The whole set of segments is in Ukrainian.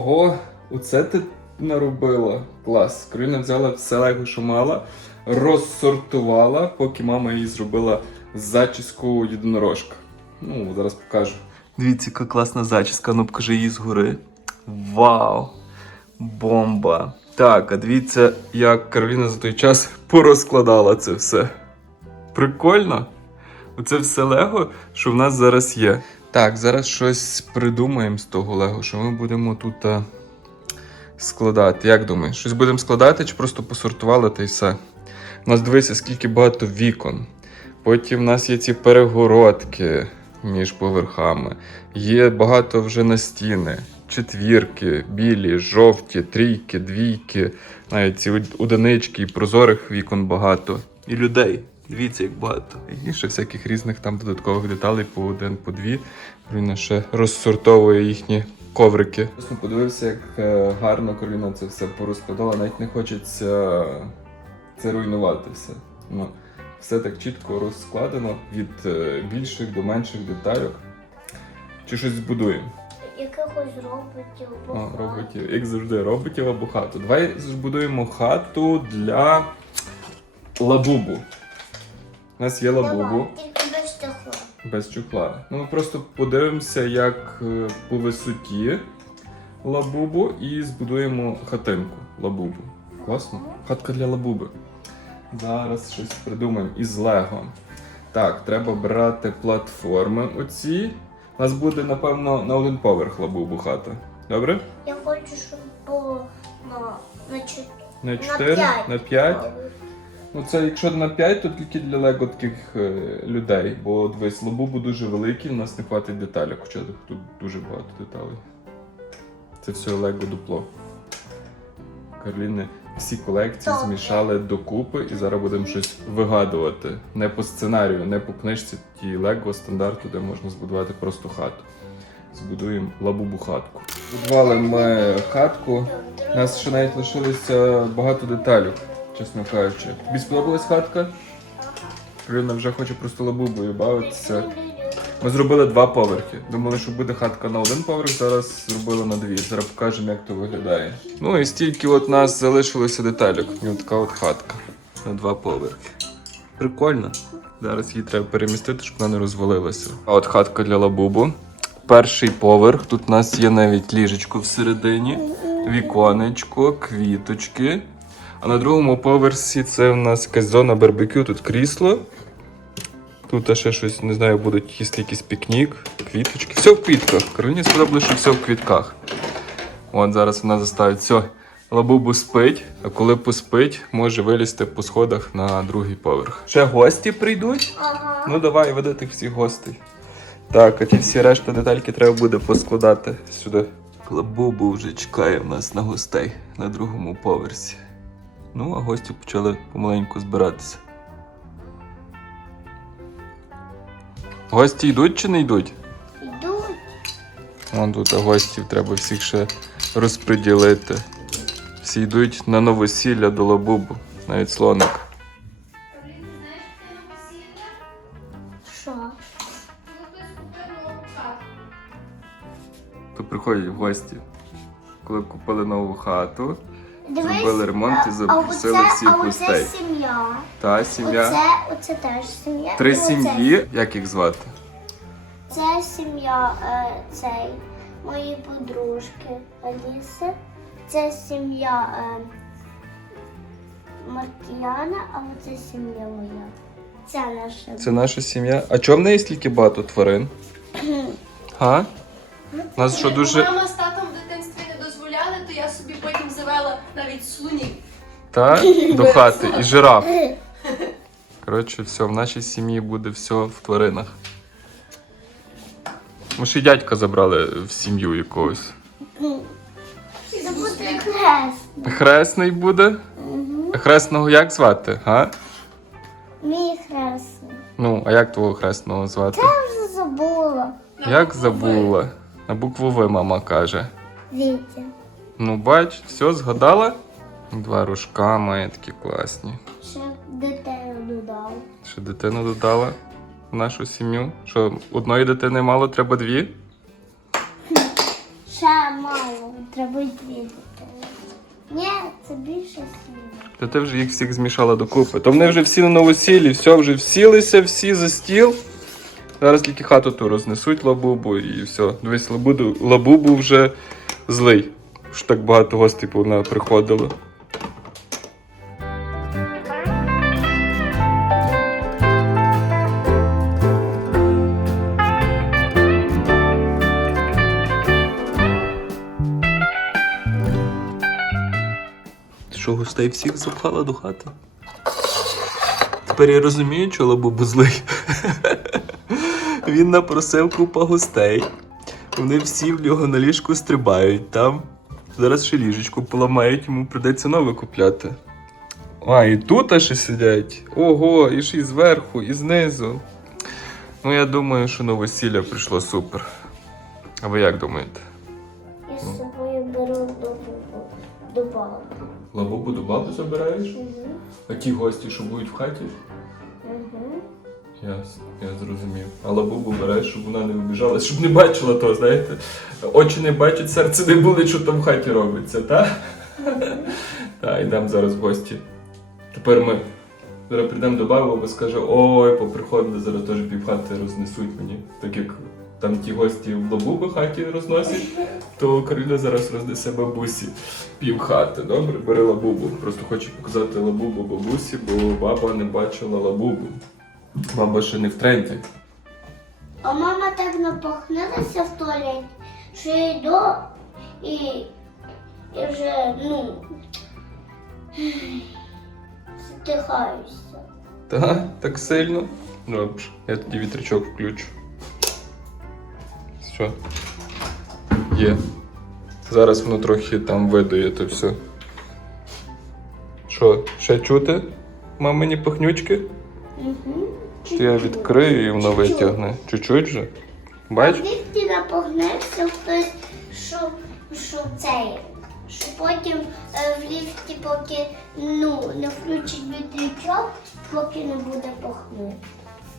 Ого, оце ти наробила. Клас. Кароліна взяла все лего, що мала, розсортувала, поки мама їй зробила зачіску єдинорожка. Ну, зараз покажу. Дивіться, яка класна зачіска. Ну покажи її згори. Вау! Бомба! Так, а дивіться, як Кароліна за той час порозкладала це все. Прикольно? Оце все Лего, що в нас зараз є. Так, зараз щось придумаємо з того Лего, що ми будемо тут а, складати. Як думаєш, щось будемо складати чи просто посортували та й все? У нас дивися, скільки багато вікон. Потім в нас є ці перегородки між поверхами. Є багато вже на стіни. Четвірки, білі, жовті, трійки, двійки, навіть ці одинички і прозорих вікон багато. І людей. Дивіться, як багато. І ще всяких різних там додаткових деталей по один, по дві. Він ще розсортовує їхні коврики. Просто подивився, як е, гарно Кароліна це все порозкладала. Навіть не хочеться це руйнувати все. Ну, все так чітко розкладено від е, більших до менших деталей. Чи щось збудуємо? Якихось роботів, О, багато. роботів, як завжди, роботів або хату. Давай збудуємо хату для лабубу. У нас є лабубу тільки без стекла. без чохла. Ну, ми просто подивимося, як е, по висоті лабубу і збудуємо хатинку лабубу. Класно? Хатка для лабуби. Зараз щось придумаємо із Лего. Так, треба брати платформи оці. У нас буде, напевно, на один поверх лабубу хата. Добре? Я хочу, щоб було на, на, чот... На на 4, на 5. Ну, це якщо на 5, то тільки для лего таких е, людей. Бо дивись, лабубу дуже великий, в нас не хватить деталей, хоча тут дуже багато деталей. Це все лего дупло. Кароліни всі колекції Добре. змішали докупи і зараз будемо щось вигадувати. Не по сценарію, не по книжці ті лего стандарту, де можна збудувати просто хату. Збудуємо лабубу хатку. Будували ми хатку. У нас ще навіть лишилося багато деталей, чесно кажучи. Тобі сподобалась хатка? Кароліна вже хоче просто лабубою бавитися. Ми зробили два поверхи. Думали, що буде хатка на один поверх, зараз зробили на дві. Зараз покажемо, як то виглядає. Ну і стільки от нас залишилося деталек. І от така от хатка на два поверхи. Прикольно. Зараз її треба перемістити, щоб вона не розвалилася. А от хатка для лабубу. Перший поверх. Тут у нас є навіть ліжечко всередині, віконечко, квіточки. А на другому поверсі це в нас якась зона барбекю, тут крісло. Тут ще щось, не знаю, будуть їсти якийсь пікнік, квіточки. Все в квітках. Кароліні сподобалося, що все в квітках. От зараз вона заставить все. Лабубу спить, а коли поспить, може вилізти по сходах на другий поверх. Ще гості прийдуть? Ага. Ну давай, веди тих всіх гостей. Так, а ті всі решта детальки треба буде поскладати сюди. Лабубу вже чекає в нас на гостей на другому поверсі. Ну, а гості почали помаленьку збиратися. Гості йдуть чи не йдуть? Йдуть. Вон тут а гостів треба всіх ще розподілити. Всі йдуть на новосілля до лабубу, навіть слоник. Що? То приходять в гості. Коли купили нову хату, зробили ремонт і а запросили оце- всіх а оце сім'я. Та сім'я. Оце, оце теж сім'я. Три І оце- сім'ї, як їх звати? Це сім'я е, цей, мої подружки Аліси. Це сім'я е, Маркіяна, а оце сім'я моя. Це наша. Це наша сім'я. А чого в неї стільки багато тварин? Га? У нас що дуже. Мама з татом завела навіть слонів. Та? До хати і жираф. Коротше, все, в нашій сім'ї буде все в тваринах. Ми ще й дядька забрали в сім'ю якогось. Це буде хрест. Хресний буде? А Хресного як звати? Га? Мій хресний. Ну, а як твого хресного звати? Я вже забула. Як забула? На букву В мама каже. Вітя. Ну, бач, все, згадала? Два рожка має такі класні. Ще дитину додав. Ще дитину додала в нашу сім'ю. Що одної дитини мало, треба дві? Ще мало. Треба відвідати. Ні, це більше сіли. Та ти вже їх всіх змішала докупи. То вони вже всі на новосіллі, все, вже всілися, всі за стіл. Зараз тільки хату ту рознесуть лабубу і все. Дивись, лабубу, лабубу вже злий. Що так багато гостей приходило. Що, гостей всіх запхала до хати? Тепер я розумію, чого лабубу злий. Він напросив купа гостей. Вони всі в нього на ліжку стрибають там. Зараз ще ліжечку поламають, йому придеться нове купляти. А, і тут аж і сидять. Ого, і ще й зверху, і знизу. Ну, я думаю, що новосілля прийшло супер. А ви як думаєте? Я з собою беру до, до баби. Лабубу до баби забираєш? Угу. А ті гості, що будуть в хаті? Ясно, я зрозумів. А лабубу береш, щоб вона не вибіжала, щоб не бачила того, знаєте. Очі не бачать, серце не болить, що там в хаті робиться, так? Так, йдемо зараз в гості. Тепер ми прийдемо до баби, бо скаже, ой, поприходили, зараз теж півхати рознесуть мені. Так як там ті гості в лабуби хаті розносять, то Кароліна зараз рознесе бабусі півхати. Добре, бери лабубу. Просто хочу показати лабубу бабусі, бо баба не бачила лабубу. Баба ще не в тренді. А мама так напахнилася в туалеті, що я йду і, і вже, ну, задихаюся. Та, так сильно. Добре, я тоді вітрячок включу. Що? Є. Зараз воно трохи там видує то все. Що, ще чути? Мамині пахнючки? Угу. Я відкрию і воно витягне. Чуть-чуть же. Бач? Звідки напогнився хтось, що, що цей, що потім е, в ліфті, поки ну, не включить вітрячок, поки не буде пахнути.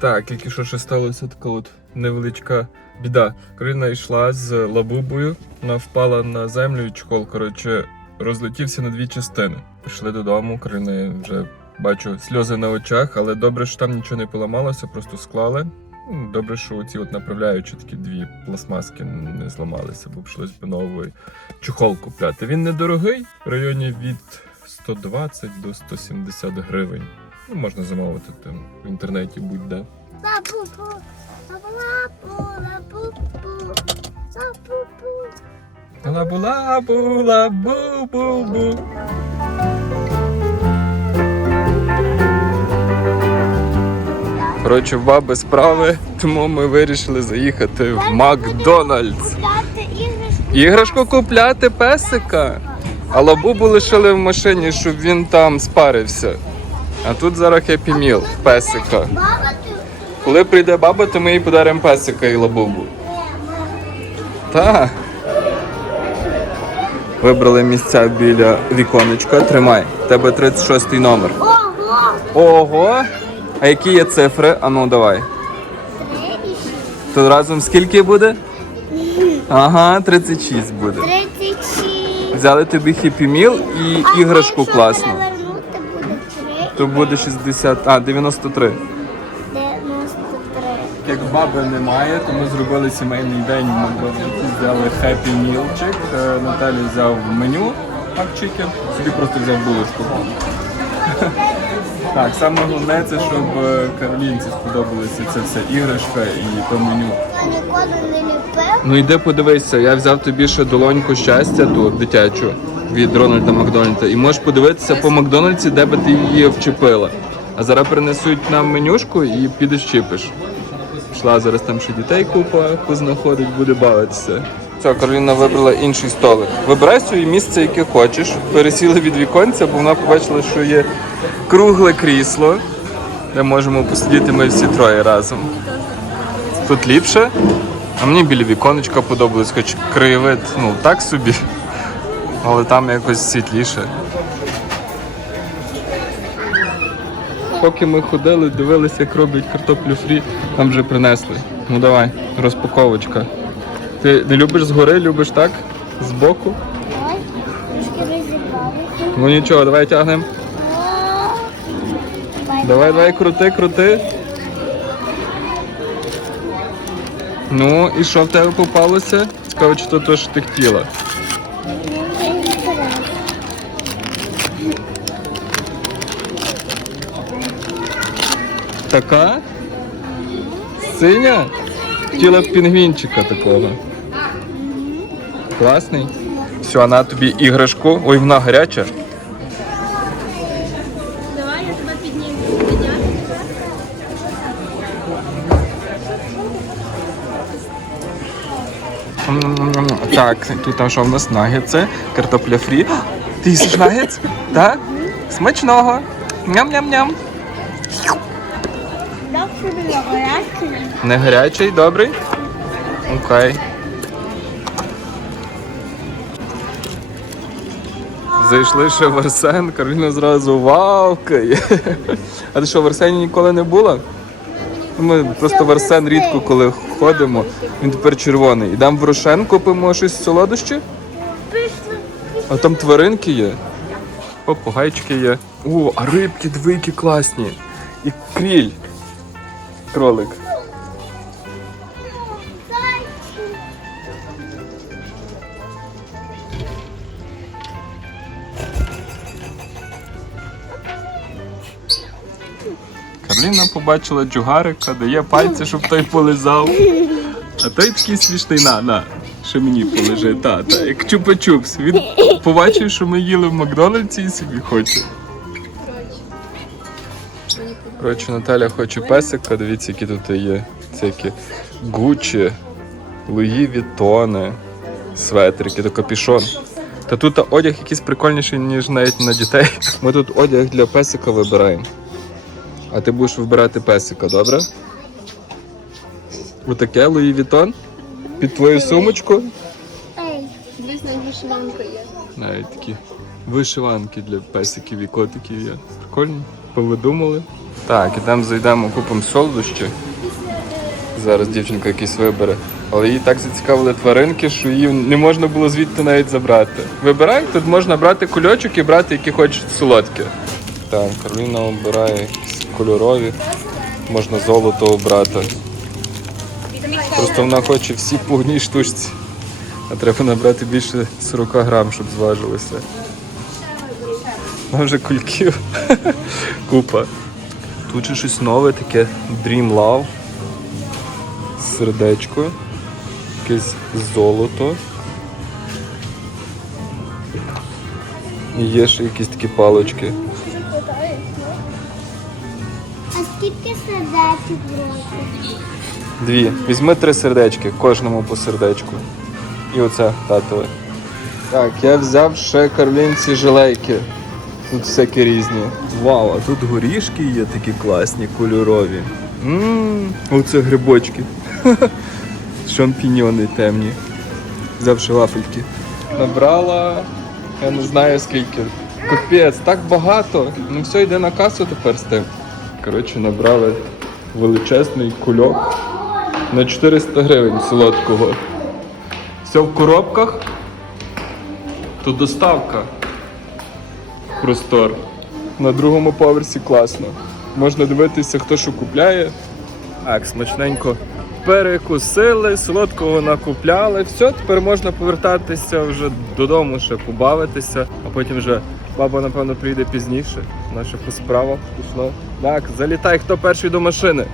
Так, тільки що ще сталося така от невеличка біда. Карина йшла з лабубою, вона впала на землю і чохол, коротше, розлетівся на дві частини. Пішли додому, Карина вже бачу сльози на очах, але добре, що там нічого не поламалося, просто склали. Ну, Добре, що ці от направляючі такі дві пластмаски не зламалися, бо прийшлось би новий чохол купляти. Він недорогий, в районі від 120 до 170 гривень. Ну, можна замовити там в інтернеті будь-де. Лабу-лабу, лабу-бу-бу. Коротше, в баби справи, тому ми вирішили заїхати в Макдональдс. Іграшку. Купляти песика. А лабубу лишили в машині, щоб він там спарився. А тут зараз хеппі міл песика. Коли прийде баба, то ми їй подаримо песика і лабубу. Так. Вибрали місця біля віконечка. Тримай. Тебе 36 номер. Ого! Ого! А які є цифри? А ну давай. То разом скільки буде? Ага, 36 буде. Тридцять шість. Взяли тобі хіппі міл і А іграшку якщо класну. перевернути буде три. То буде 60, а 93. 93. Як баби немає, то ми зробили сімейний день Макдональдсі. Взяли хеппі мілчик. Е, Наталі взяв меню макчикен, собі просто взяв булочку. Так, саме головне це, щоб е, Каролінці сподобалося це все іграшка і то меню. Я ніколи не ліпив. Ну йди подивися, я взяв тобі ще долоньку щастя ту дитячу від Рональда Макдональда. І можеш подивитися по Макдональдсі, де би ти її вчепила. А зараз принесуть нам менюшку і підеш чіпиш. Пішла зараз там ще дітей купа познаходить, буде бавитися. Все, Кароліна вибрала інший столик. Вибирай собі місце, яке хочеш. Пересіли від віконця, бо вона побачила, що є кругле крісло, де можемо посидіти ми всі троє разом. Тут ліпше. А мені біля віконечка подобалось, хоч краєвид, ну так собі. Але там якось світліше. Поки ми ходили, дивилися, як роблять картоплю фрі, нам вже принесли. Ну давай, розпаковочка. Ти не любиш згори, любиш так? Збоку? Ой, трошки. Ну нічого, давай тягнемо. Давай, давай, крути, крути. Ну, і що в тебе попалося? Цікаво, чи то те, що ти хотіла. Така? Синя? Хотіла б пінгвінчика такого. Класний. Все, на тобі іграшку. Ой, вона гаряча. Давай я тебе підніму. Так, тут там що в нас нагетси, картопля фрі. Ти їсиш нагетс? Так? Смачного. Ням-ням-ням. Не гарячий, добрий? Окей. Зайшли ще в Арсен, Кароліна зразу вавкає. А ти що, в Арсені ніколи не була? Ми просто в Арсен рідко коли ходимо. Він тепер червоний. Ідемо в Рошен, купимо щось солодощі? А там тваринки є. Попугайчики є. О, а рибки двійки класні. І кріль. Кролик. Карліна побачила джугарика, дає пальці, щоб той полизав. А той такий смішний, на, на, що мені полежи, та, та, як чупа-чупс. Він побачив, що ми їли в Макдональдсі і собі хоче. Коротше, Наталя хоче песика, дивіться, які тут є. Всякі Гуччі, Луї Вітони, светрики, то капішон. Та тут одяг якийсь прикольніший, ніж навіть на дітей. Ми тут одяг для песика вибираємо. А ти будеш вибирати песика, добре? Отаке Луї Вітон? Під твою сумочку? Ей, навіть вишиванка є. Навіть такі вишиванки для песиків і котиків є. Прикольно. Повидумали. Так, ідемо зайдемо, купимо солодощі. Зараз дівчинка якийсь вибере. Але її так зацікавили тваринки, що її не можна було звідти навіть забрати. Вибирай, тут можна брати кульочок і брати, які хочеш солодкі. Так, Кароліна обирає кольорові. Можна золото обрати. Просто вона хоче всі по одній штучці. А треба набрати більше 40 грам, щоб зважилося. Там вже кульків. Купа. Тут же щось нове таке Dream Love. Сердечко. Якесь золото. І є ще якісь такі палочки. Дві. Візьми три сердечки, кожному по сердечку. І оце татове. Так, я взяв ще карлінці жилейки. Тут всякі різні. Вау, а тут горішки є такі класні, кольорові. Ммм, оце грибочки. Шампіньони темні. Взяв ще вафельки. Набрала, я не знаю скільки. Капець, так багато. Ну все йде на касу тепер з тим. Коротше, набрали величезний кульок на 400 гривень солодкого. Все в коробках. то доставка. Простор. На другому поверсі класно. Можна дивитися, хто що купляє. Так, смачненько перекусили, солодкого накупляли. Все, тепер можна повертатися вже додому, ще побавитися, а потім вже баба, напевно, прийде пізніше. Наша по справах пішло. Так, залітай, хто перший до машини.